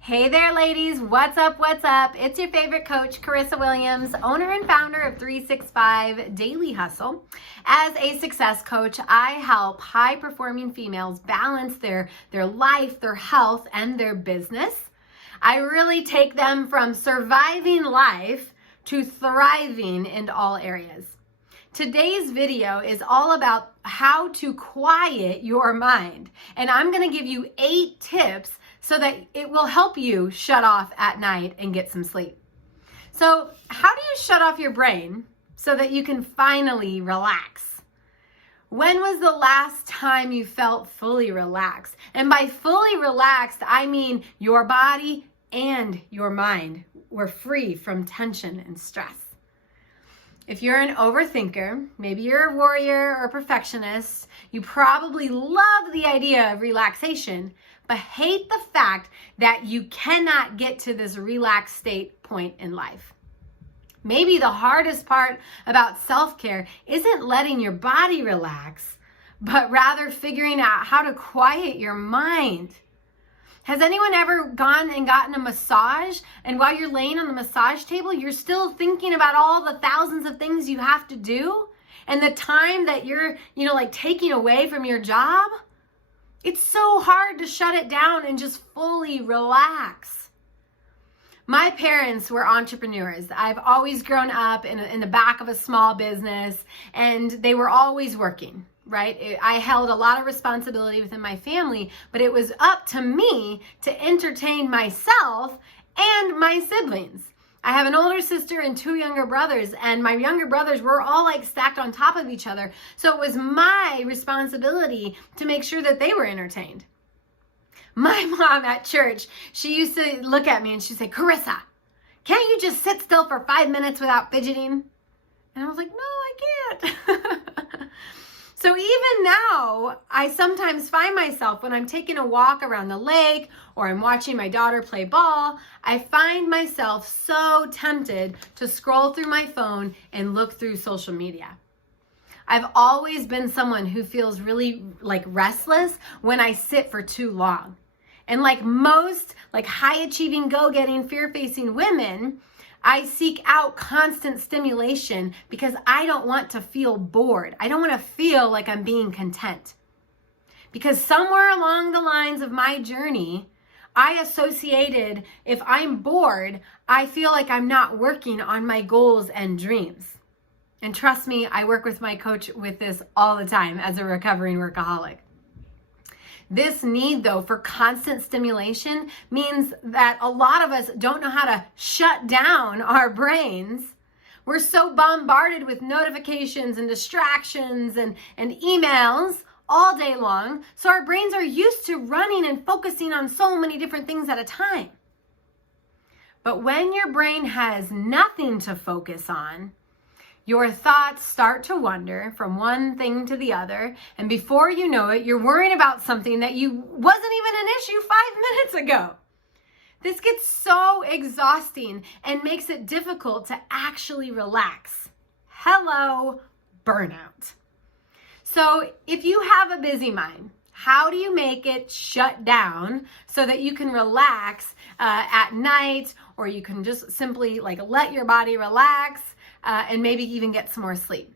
Hey there, ladies. What's up? What's up? It's your favorite coach, Carissa Williams, owner and founder of 365 Daily Hustle. As a success coach, I help high-performing females balance their life, their health, and their business. I really take them from surviving life to thriving in all areas. Today's video is all about how to quiet your mind, and I'm going to give you 8 tips so that it will help you shut off at night and get some sleep. So, how do you shut off your brain so that you can finally relax? When was the last time you felt fully relaxed? And by fully relaxed, I mean your body and your mind were free from tension and stress. If you're an overthinker, maybe you're a worrier or a perfectionist, you probably love the idea of relaxation, but hate the fact that you cannot get to this relaxed state point in life. Maybe the hardest part about self-care isn't letting your body relax, but rather figuring out how to quiet your mind. Has anyone ever gone and gotten a massage, and while you're laying on the massage table, you're still thinking about all the thousands of things you have to do and the time that you're, taking away from your job? It's so hard to shut it down and just fully relax. My parents were entrepreneurs. I've always grown up in the back of a small business, and they were always working. Right? I held a lot of responsibility within my family, but it was up to me to entertain myself and my siblings. I have an older sister and 2 younger brothers, and my younger brothers were all stacked on top of each other. So it was my responsibility to make sure that they were entertained. My mom at church, she used to look at me and she'd say, "Carissa, can't you just sit still for 5 minutes without fidgeting?" And I was like, "No, I can't." So even now, I sometimes find myself when I'm taking a walk around the lake or I'm watching my daughter play ball, I find myself so tempted to scroll through my phone and look through social media. I've always been someone who feels really restless when I sit for too long. And like most high-achieving, go-getting, fear-facing women, I seek out constant stimulation because I don't want to feel bored. I don't want to feel like I'm being content. Because somewhere along the lines of my journey, I associated if I'm bored, I feel like I'm not working on my goals and dreams. And trust me, I work with my coach with this all the time as a recovering workaholic. This need, though, for constant stimulation means that a lot of us don't know how to shut down our brains. We're so bombarded with notifications and distractions and emails all day long, so our brains are used to running and focusing on so many different things at a time. But when your brain has nothing to focus on, your thoughts start to wander from one thing to the other, and before you know it, you're worrying about something that wasn't even an issue 5 minutes ago. This gets so exhausting and makes it difficult to actually relax. Hello, burnout. So if you have a busy mind, how do you make it shut down so that you can relax at night, or you can just simply let your body relax and maybe even get some more sleep?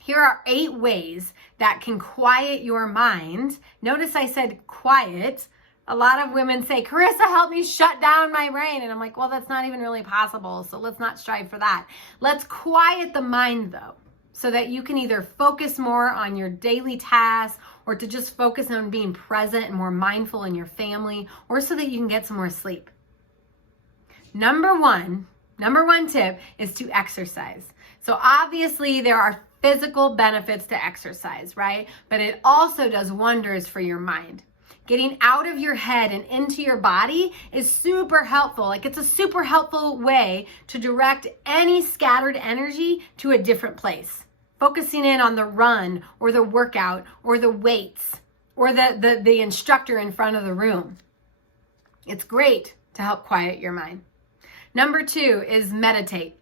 Here are 8 ways that can quiet your mind. Notice I said quiet. A lot of women say, "Carissa, help me shut down my brain." And I'm like, well, that's not even really possible. So let's not strive for that. Let's quiet the mind, though, so that you can either focus more on your daily tasks or to just focus on being present and more mindful in your family, or so that you can get some more sleep. Number one tip is to exercise. So obviously there are physical benefits to exercise, right? But it also does wonders for your mind. Getting out of your head and into your body is super helpful. It's a super helpful way to direct any scattered energy to a different place. Focusing in on the run or the workout or the weights or the instructor in front of the room. It's great to help quiet your mind. Number 2 is meditate.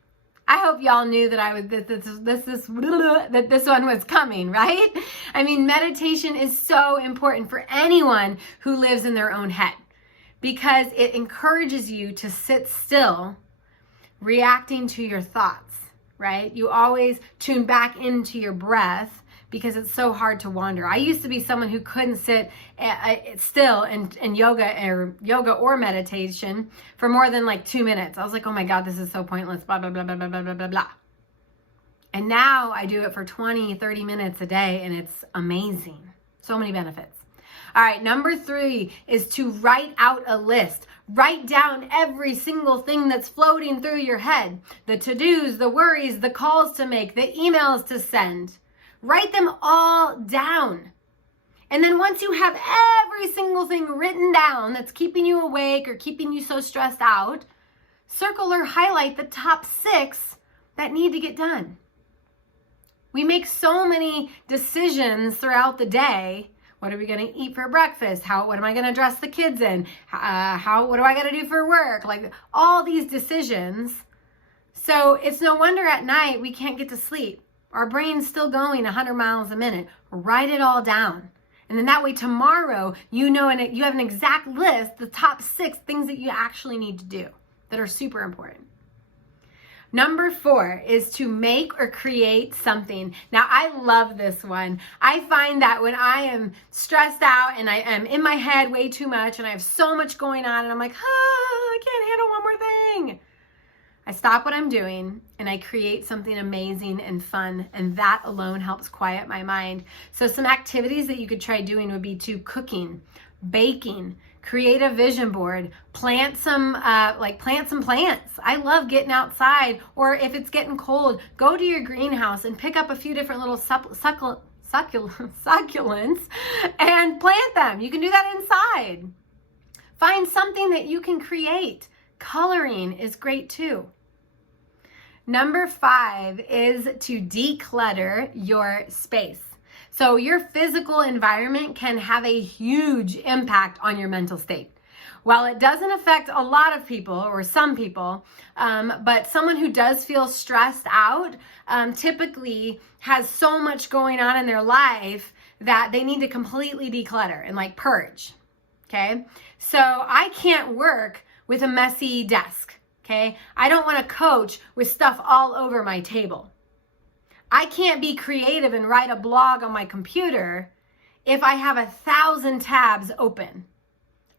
I hope y'all knew that this one was coming, right? I mean, meditation is so important for anyone who lives in their own head. because it encourages you to sit still, reacting to your thoughts, right? You always tune back into your breath because it's so hard to wander. I used to be someone who couldn't sit still in yoga or meditation for more than like 2 minutes. I was like, oh my God, this is so pointless, blah, blah, blah, blah, blah, blah, blah, blah, blah. And now I do it for 20, 30 minutes a day, and it's amazing. So many benefits. All right, number 3 is to write out a list. Write down every single thing that's floating through your head. The to-dos, the worries, the calls to make, the emails to send. Write them all down. And then once you have every single thing written down that's keeping you awake or keeping you so stressed out, circle or highlight the top 6 that need to get done. We make so many decisions throughout the day. What are we going to eat for breakfast? What am I going to dress the kids in? What do I got to do for work? Like all these decisions. So it's no wonder at night we can't get to sleep. Our brain's still going 100 miles a minute. Write it all down. And then that way tomorrow, you know, and you have an exact list, the top 6 things that you actually need to do that are super important. Number 4 is to make or create something. Now, I love this one. I find that when I am stressed out and I am in my head way too much and I have so much going on and I'm like, I can't handle one more thing. I stop what I'm doing and I create something amazing and fun, and that alone helps quiet my mind. So some activities that you could try doing would be cooking, baking, create a vision board, plant some plants. I love getting outside, or if it's getting cold, go to your greenhouse and pick up a few different little succulents and plant them. You can do that inside. Find something that you can create. Coloring is great too. Number 5 is to declutter your space. So your physical environment can have a huge impact on your mental state. While it doesn't affect a lot of people or some people, but someone who does feel stressed out typically has so much going on in their life that they need to completely declutter and like purge. Okay, so I can't work with a messy desk. Okay, I don't want to coach with stuff all over my table. I can't be creative and write a blog on my computer if I have 1,000 tabs open.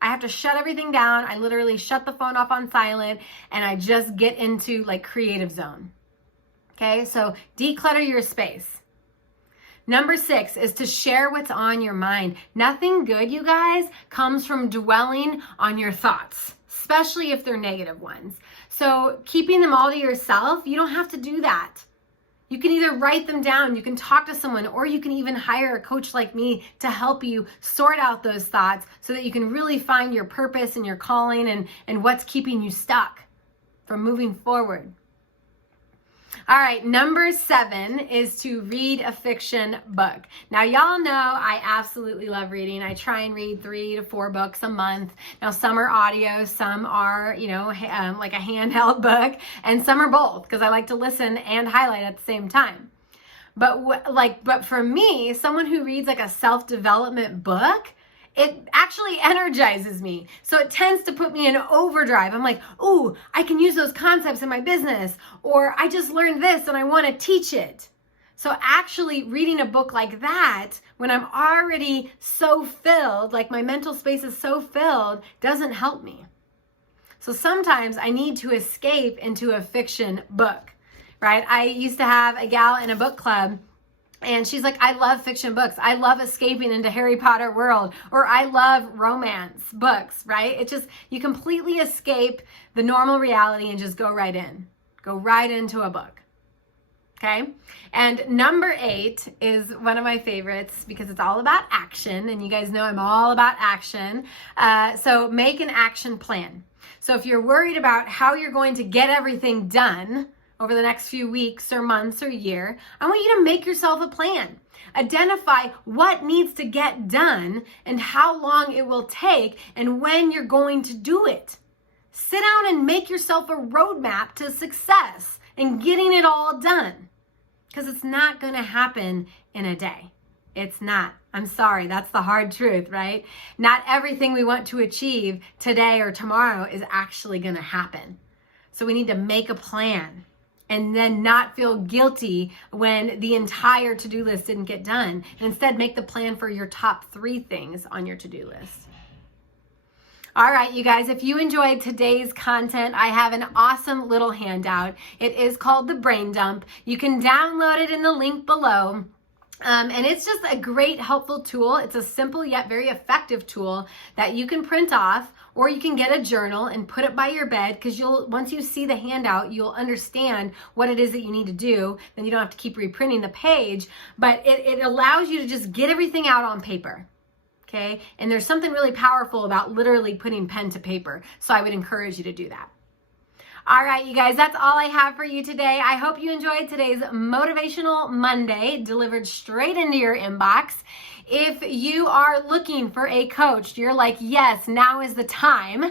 I have to shut everything down. I literally shut the phone off on silent and I just get into like creative zone. Okay, so declutter your space. Number 6 is to share what's on your mind. Nothing good, you guys, comes from dwelling on your thoughts, especially if they're negative ones. So keeping them all to yourself, you don't have to do that. You can either write them down, you can talk to someone, or you can even hire a coach like me to help you sort out those thoughts so that you can really find your purpose and your calling and what's keeping you stuck from moving forward. All right, number 7 is to read a fiction book. Now, y'all know I absolutely love reading. I try and read 3 to 4 books a month. Now, some are audio, some are, like a handheld book, and some are both because I like to listen and highlight at the same time. But for me, someone who reads like a self-development book, it actually energizes me. So it tends to put me in overdrive. I'm like, ooh, I can use those concepts in my business, or I just learned this and I want to teach it. So actually reading a book like that, when I'm already so filled, like my mental space is so filled, doesn't help me. So sometimes I need to escape into a fiction book, right? I used to have a gal in a book club, and she's like, I love fiction books. I love escaping into Harry Potter world, or I love romance books, right? It just, you completely escape the normal reality and just go right in. Go right into a book. Okay? And number 8 is one of my favorites because it's all about action. And you guys know I'm all about action. So make an action plan. So if you're worried about how you're going to get everything done over the next few weeks or months or year, I want you to make yourself a plan. Identify what needs to get done and how long it will take and when you're going to do it. Sit down and make yourself a roadmap to success and getting it all done. Because it's not going to happen in a day. It's not I'm sorry, that's the hard truth, right? Not everything we want to achieve today or tomorrow is actually going to happen. So we need to make a plan and then not feel guilty when the entire to-do list didn't get done. And instead, make the plan for your top 3 things on your to-do list. All right, you guys, if you enjoyed today's content, I have an awesome little handout. It is called the Brain Dump. You can download it in the link below. And it's just a great, helpful tool. It's a simple yet very effective tool that you can print off, or you can get a journal and put it by your bed, because once you see the handout, you'll understand what it is that you need to do. Then you don't have to keep reprinting the page, but it allows you to just get everything out on paper. Okay? And there's something really powerful about literally putting pen to paper. So I would encourage you to do that. All right, you guys, that's all I have for you today. I hope you enjoyed today's Motivational Monday, delivered straight into your inbox. If you are looking for a coach, you're like, yes, now is the time.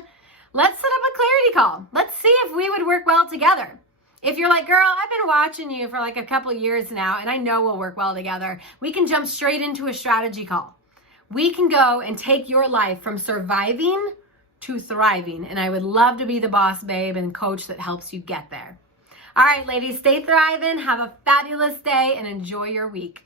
Let's set up a clarity call. Let's see if we would work well together. If you're like, girl, I've been watching you for like a couple years now, and I know we'll work well together, we can jump straight into a strategy call. We can go and take your life from surviving to thriving. And I would love to be the boss babe and coach that helps you get there. All right, ladies, stay thriving. Have a fabulous day and enjoy your week.